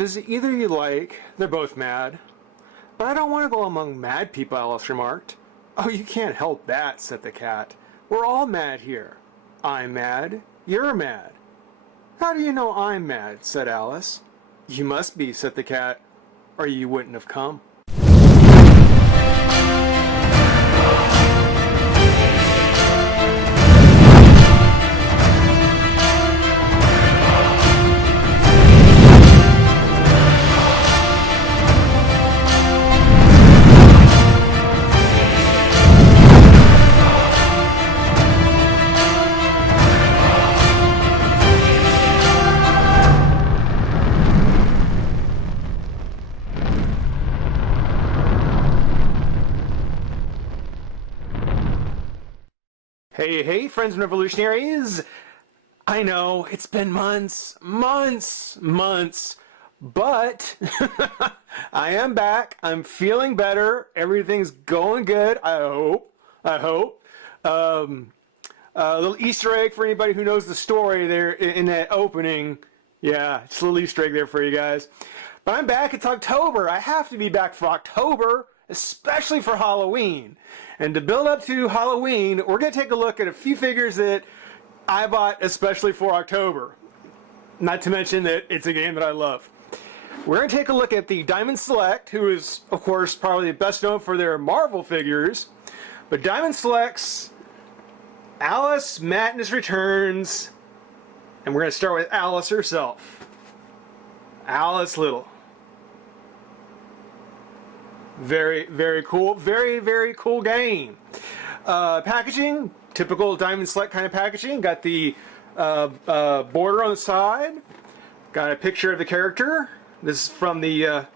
visit either you like. They're both mad. But I don't want to go among mad people, Alice remarked. Oh, you can't help that, said the cat. We're all mad here. I'm mad. You're mad. How do you know I'm mad, said Alice. You must be, said the cat, or you wouldn't have come. Hey, hey, friends and revolutionaries! I know, it's been months, but I am back. I'm feeling better. Everything's going good, I hope. A little Easter egg for anybody who knows the story there in that opening. Yeah, just a little Easter egg there for you guys. But I'm back. It's October. I have to be back for October, especially for Halloween. And to build up to Halloween, we're going to take a look at a few figures that I bought especially for October. Not to mention that it's a game that I love. We're going to take a look at the Diamond Select, who is, of course, probably best known for their Marvel figures. But Diamond Select's Alice Madness Returns, and we're going to start with Alice herself. Alice Little. Very, very cool. Very, very cool game. Packaging, typical Diamond Select kind of packaging. Got the border on the side. Got a picture of the character. This is from the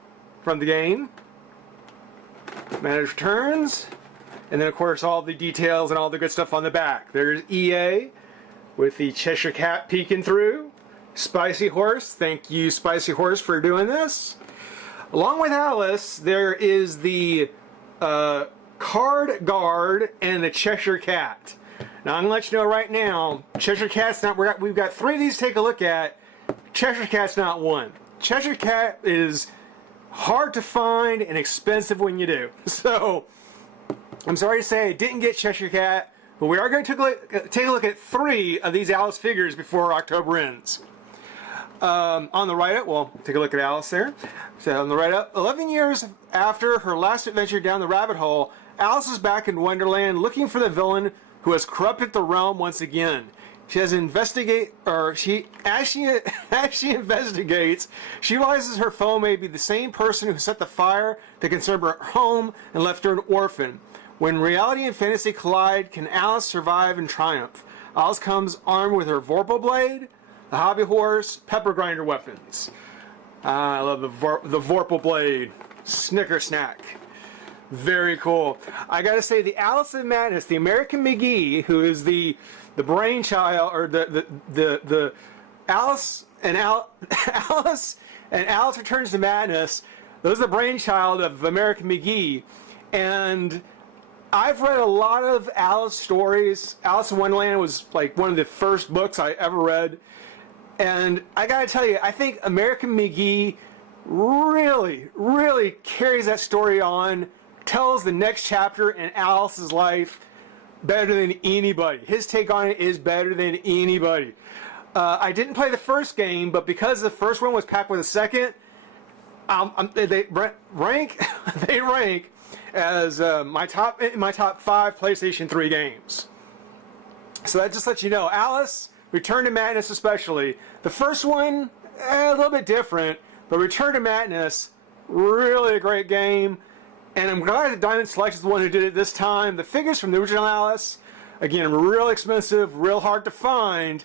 game. Managed returns. And then, of course, all the details and all the good stuff on the back. There's EA with the Cheshire Cat peeking through. Spicy Horse. Thank you, Spicy Horse, for doing this. Along with Alice, there is the Card Guard and the Cheshire Cat. Now, I'm going to let you know right now, Cheshire Cat's not, we've got three of these to take a look at. Cheshire Cat's not one. Cheshire Cat is hard to find and expensive when you do. So, I'm sorry to say I didn't get Cheshire Cat, but we are going to take a look at three of these Alice figures before October ends. On the right up, well, take a look at Alice there. So on the right up, 11 years after her last adventure down the rabbit hole, Alice is back in Wonderland looking for the villain who has corrupted the realm once again. She has as she investigates, she realizes her foe may be the same person who set the fire to consume her home and left her an orphan. When reality and fantasy collide, can Alice survive and triumph? Alice comes armed with her Vorpal Blade, the Hobby Horse, Pepper Grinder weapons. I love the Vorpal Blade. Snicker snack. Very cool. I gotta say, the Alice in Madness, the American Mcgee, who is the brainchild, or the Alice and Alice Returns to Madness, those are the brainchild of American Mcgee. And I've read a lot of Alice stories. Alice in Wonderland was like one of the first books I ever read. And I gotta tell you, I think American Mcgee really, really carries that story on, tells the next chapter in Alice's life better than anybody. His take on it is better than anybody. I didn't play the first game, but because the first one was packed with a second, they rank as my top 5 PlayStation 3 games. So that just lets you know, Alice Return to Madness especially. The first one, a little bit different, but Return to Madness, really a great game. And I'm glad that Diamond Select is the one who did it this time. The figures from the original Alice, again, real expensive, real hard to find.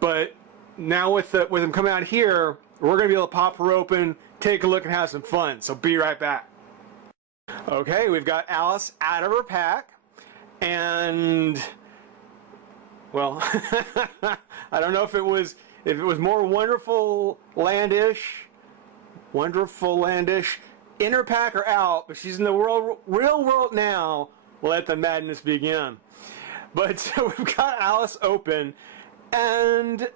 But now with them coming out here, we're going to be able to pop her open, take a look, and have some fun. So be right back. Okay, we've got Alice out of her pack. And, well, I don't know if it was more Wonderful Landish, in her pack or out, but she's in the real world now. Let the madness begin. But so we've got Alice open, and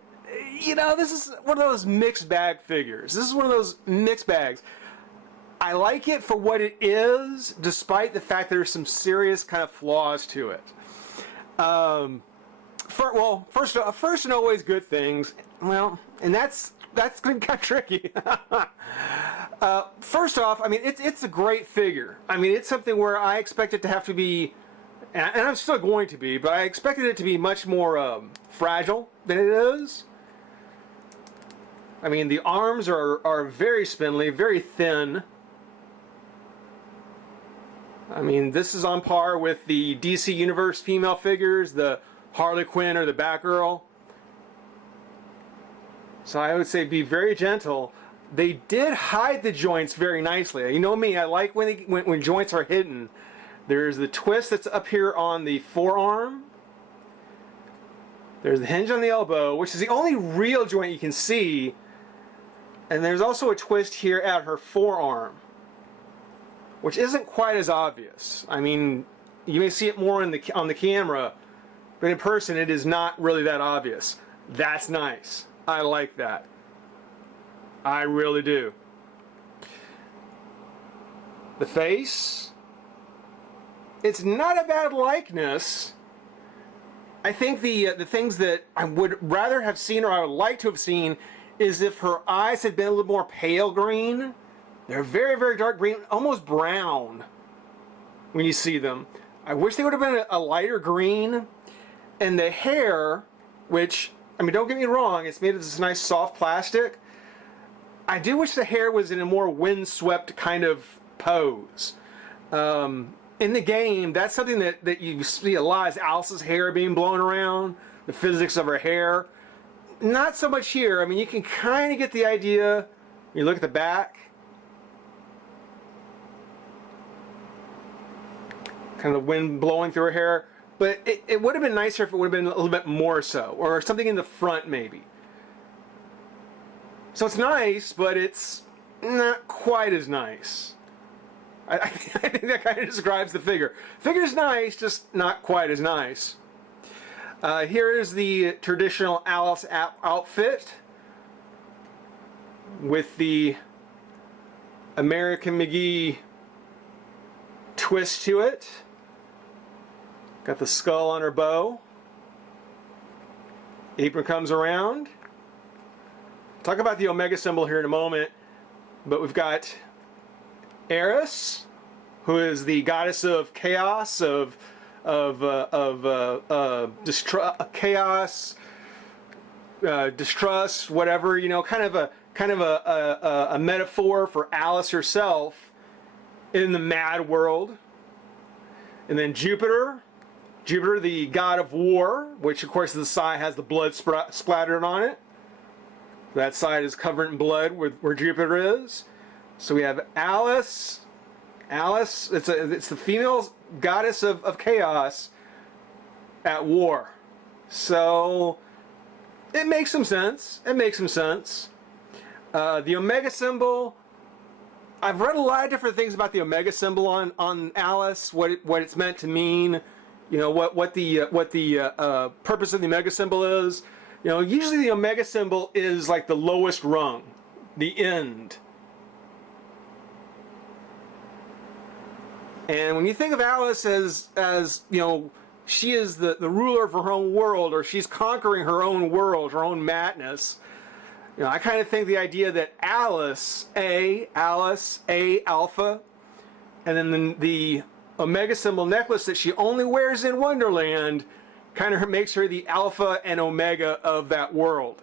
this is one of those mixed bag figures. This is one of those mixed bags. I like it for what it is, despite the fact there's some serious kind of flaws to it. First and always good things. Well, and that's kind of tricky. First off, I mean, it's a great figure. I mean, it's something where I expect it to have to be, and I'm still going to be, but I expected it to be much more fragile than it is. I mean, the arms are very spindly, very thin. I mean, this is on par with the DC Universe female figures, the Harley Quinn or the Batgirl. So I would say be very gentle. They did hide the joints very nicely. You know me, I like when joints are hidden. There's the twist that's up here on the forearm. There's the hinge on the elbow, which is the only real joint you can see. And there's also a twist here at her forearm, which isn't quite as obvious. I mean, you may see it more on the camera, but in person it is not really that obvious. That's nice. I like that. I really do. The face, it's not a bad likeness. I think the things that I would rather have seen, or I would like to have seen, is if her eyes had been a little more pale green. They're very, very dark green, almost brown when you see them. I wish they would have been a lighter green. And the hair, which, I mean, don't get me wrong, it's made of this nice soft plastic. I do wish the hair was in a more windswept kind of pose. In the game, that's something that you see a lot, is Alice's hair being blown around, the physics of her hair. Not so much here. I mean, you can kind of get the idea. You look at the back. Kind of wind blowing through her hair. But it would have been nicer if it would have been a little bit more so. Or something in the front, maybe. So it's nice, but it's not quite as nice. I think that kind of describes the figure. Figure's nice, just not quite as nice. Here is the traditional Alice outfit with the American Mcgee twist to it. Got the skull on her bow. Apron comes around. Talk about the Omega symbol here in a moment, but we've got Eris, who is the goddess of chaos, chaos, distrust, whatever, kind of a metaphor for Alice herself in the mad world. And then Jupiter, the god of war, which of course the side has the blood splattered on it. That side is covered in blood where Jupiter is. So we have Alice. It's the female goddess of chaos at war. So it makes some sense. The Omega symbol, I've read a lot of different things about the Omega symbol on Alice, what it's meant to mean, what the purpose of the Omega symbol is. Usually the Omega symbol is like the lowest rung, the end. And when you think of Alice as she is the ruler of her own world, or she's conquering her own world, her own madness, I kind of think the idea that Alice, Alpha, and then the Omega symbol necklace that she only wears in Wonderland kind of makes her the Alpha and Omega of that world.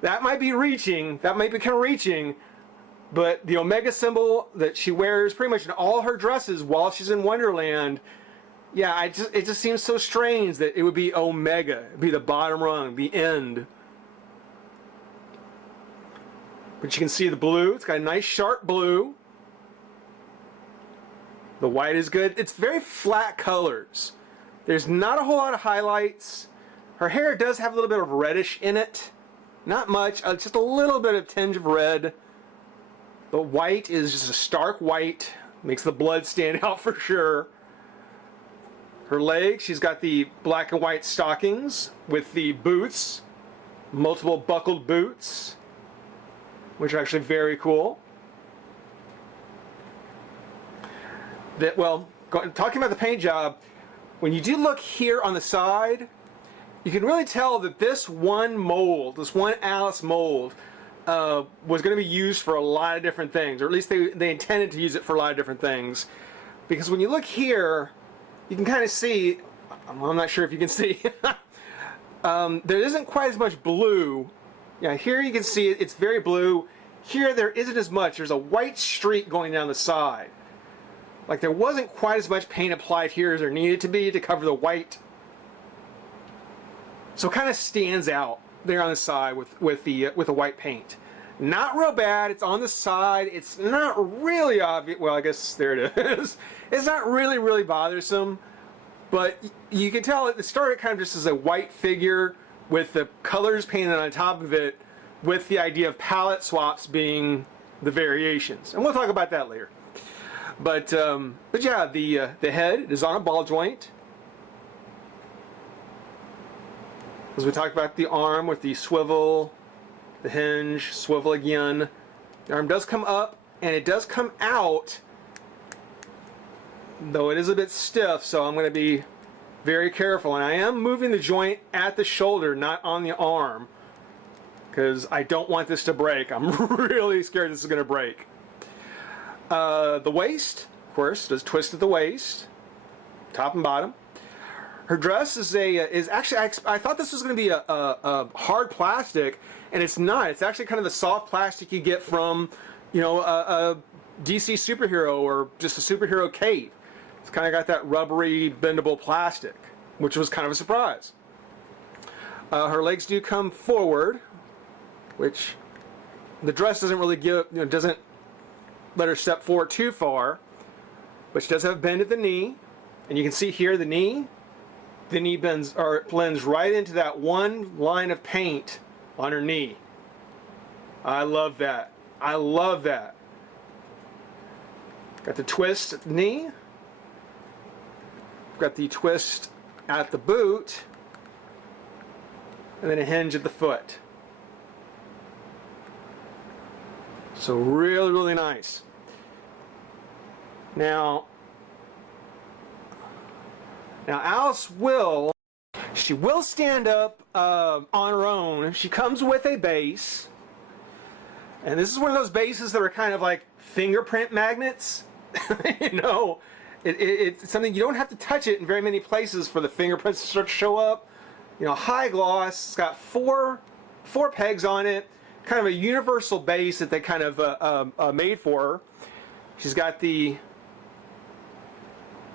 That might be kind of reaching, but the Omega symbol that she wears pretty much in all her dresses while she's in Wonderland, it just seems so strange that it would be Omega, it'd be the bottom rung, the end. But you can see the blue, it's got a nice sharp blue. The white is good. It's very flat colors. There's not a whole lot of highlights. Her hair does have a little bit of reddish in it. Not much, just a little bit of tinge of red. The white is just a stark white. Makes the blood stand out for sure. Her legs, she's got the black and white stockings with the boots. multiple buckled boots, which are actually very cool. Well, talking about the paint job, when you do look here on the side, you can really tell that this one mold, this one Alice mold, was going to be used for a lot of different things, or at least they intended to use it for a lot of different things. Because when you look here, you can kind of see, I'm not sure if you can see, there isn't quite as much blue. Yeah, here you can see it's very blue. Here there isn't as much. There's a white streak going down the side. Like there wasn't quite as much paint applied here as there needed to be to cover the white. So it kind of stands out there on the side with the white paint. Not real bad. It's on the side. It's not really obvious. Well, I guess there it is. It's not really bothersome, but you can tell it started kind of just as a white figure with the colors painted on top of it, with the idea of palette swaps being the variations, and we'll talk about that later. But yeah, the head is on a ball joint. As we talked about the arm with the swivel, the hinge, swivel again. The arm does come up and it does come out, though it is a bit stiff, so I'm going to be very careful. And I am moving the joint at the shoulder, not on the arm, because I don't want this to break. I'm really scared this is going to break. The waist, of course, does twist at the waist, top and bottom. Her dress is actually, I thought this was going to be a hard plastic, and it's not. It's actually kind of the soft plastic you get from, you know, a DC superhero or just a superhero cape. It's kind of got that rubbery, bendable plastic, which was kind of a surprise. Her legs do come forward, which the dress doesn't really give, you know, doesn't let her step forward too far, but she does have a bend at the knee, and you can see here the knee bends or blends right into that one line of paint on her knee. I love that. I love that. Got the twist at the knee. Got the twist at the boot, and then a hinge at the foot. So really nice. Now Alice will stand up on her own. She comes with a base, and this is one of those bases that are kind of like fingerprint magnets. You know, it's something you don't have to touch it in very many places for the fingerprints to start to show up. You know, high gloss. It's got four pegs on it. Kind of a universal base that they kind of made for her. She's got the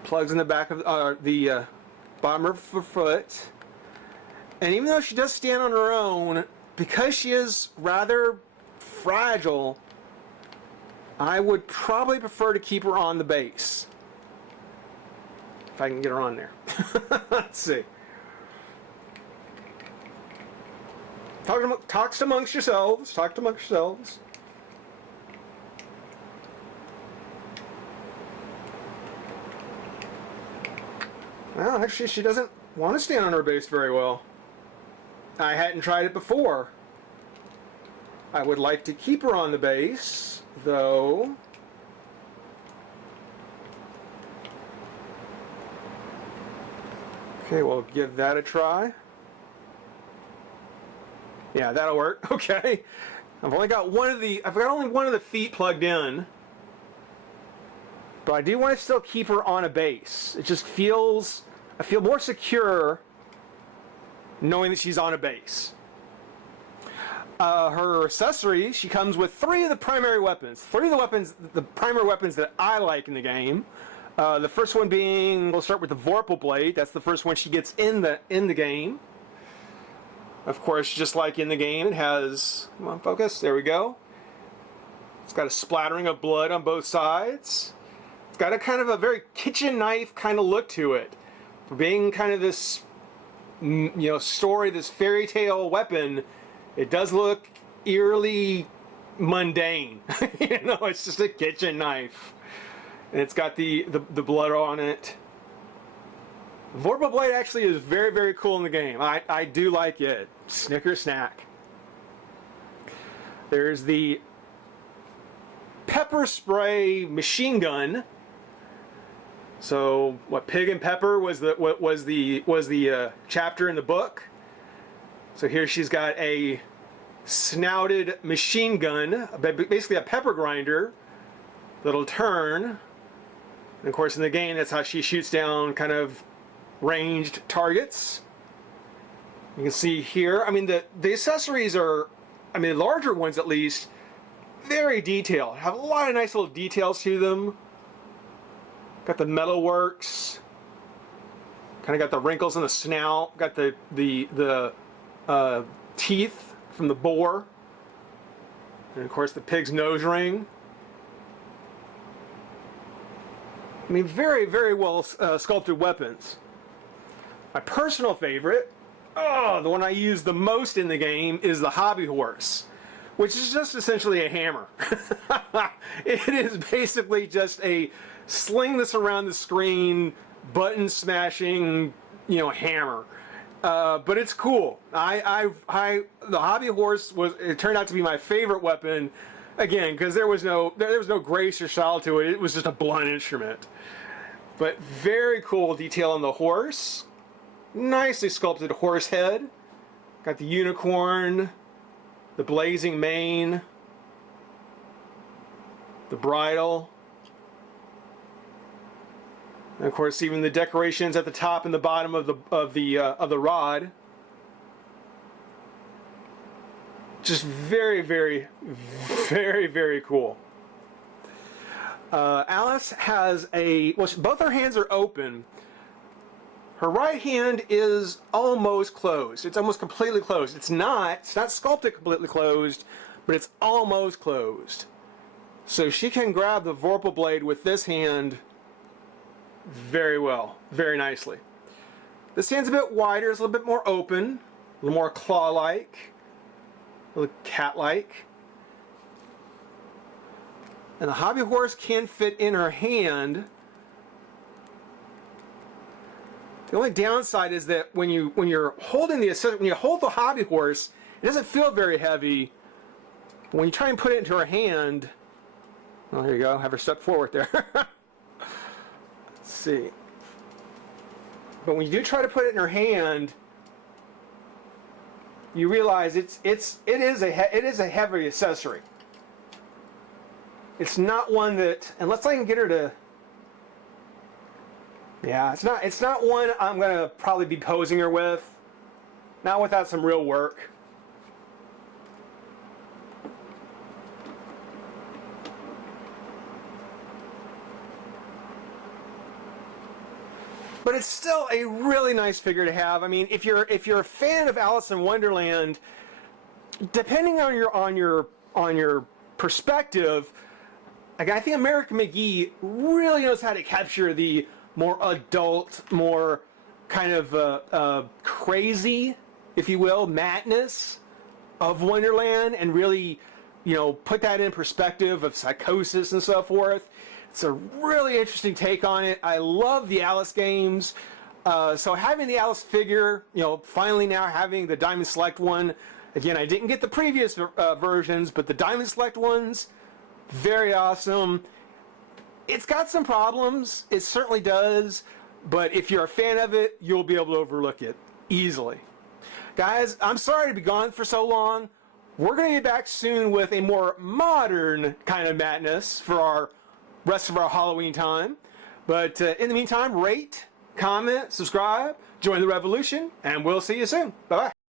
plugs in the back of the bottom of her foot. And even though she does stand on her own, because she is rather fragile, I would probably prefer to keep her on the base. If I can get her on there. Let's see. Talk amongst yourselves. Talk amongst yourselves. Well, actually, she doesn't want to stand on her base very well. I hadn't tried it before. I would like to keep her on the base, though. Okay, we'll give that a try. Yeah, that'll work. Okay. I've only got only one of the feet plugged in. But I do want to still keep her on a base. It just feels, I feel more secure knowing that she's on a base. Her accessories, she comes with three of the primary weapons. The primary weapons that I like in the game. The first one being, we'll start with the Vorpal Blade. That's the first one she gets in the game. Of course, just like in the game, it has, come on, focus, there we go. It's got a splattering of blood on both sides. It's got a kind of a very kitchen knife kind of look to it. For being kind of this, you know, story, this fairy tale weapon, it does look eerily mundane. You know, it's just a kitchen knife. And it's got the blood on it. Vorpal Blade actually is very, very cool in the game. I do like it. Snicker snack. There's the pepper spray machine gun. So what, Pig and Pepper was the chapter in the book. So here she's got a snouted machine gun, basically a pepper grinder that'll turn. And of course in the game that's how she shoots down kind of ranged targets. You can see here, I mean the accessories are, I mean the larger ones at least, very detailed. Have a lot of nice little details to them. Got the metal works. Kind of got the wrinkles in the snout. Got the teeth from the boar. And of course the pig's nose ring. I mean, very, very well sculpted weapons. My personal favorite, the one I use the most in the game, is the hobby horse, which is just essentially a hammer. It is basically just a sling this around the screen, button smashing, hammer. But it's cool. The hobby horse it turned out to be my favorite weapon, again, because there was no grace or style to it. It was just a blunt instrument. But very cool detail on the horse. Nicely sculpted horse head. Got the unicorn, the blazing mane, the bridle. And of course, even the decorations at the top and the bottom of the rod. Just very, very, very, very cool. Alice has both her hands are open. Her right hand is almost closed. It's almost completely closed. It's not sculpted completely closed, but it's almost closed. So she can grab the Vorpal Blade with this hand very well, very nicely. This hand's a bit wider, it's a little bit more open, a little more claw-like, a little cat-like. And the hobby horse can fit in her hand. The only downside is that when you're holding when you hold the hobby horse, it doesn't feel very heavy. When you try and put it into her hand, well, there you go. Have her step forward there. Let's see. But when you do try to put it in her hand, you realize it is a heavy accessory. It's not one that, unless I can get her to. Yeah, it's not one I'm gonna probably be posing her with. Not without some real work. But it's still a really nice figure to have. I mean, if you're a fan of Alice in Wonderland, depending on your perspective, I think American Mcgee really knows how to capture the more adult, more kind of crazy, if you will, madness of Wonderland, and really, put that in perspective of psychosis and so forth. It's a really interesting take on it. I love the Alice games. So having the Alice figure, finally now having the Diamond Select one. Again, I didn't get the previous versions, but the Diamond Select ones, very awesome. It's got some problems. It certainly does. But if you're a fan of it, you'll be able to overlook it easily. Guys, I'm sorry to be gone for so long. We're going to be back soon with a more modern kind of madness for our rest of our Halloween time. But in the meantime, rate, comment, subscribe, join the revolution, and we'll see you soon. Bye-bye.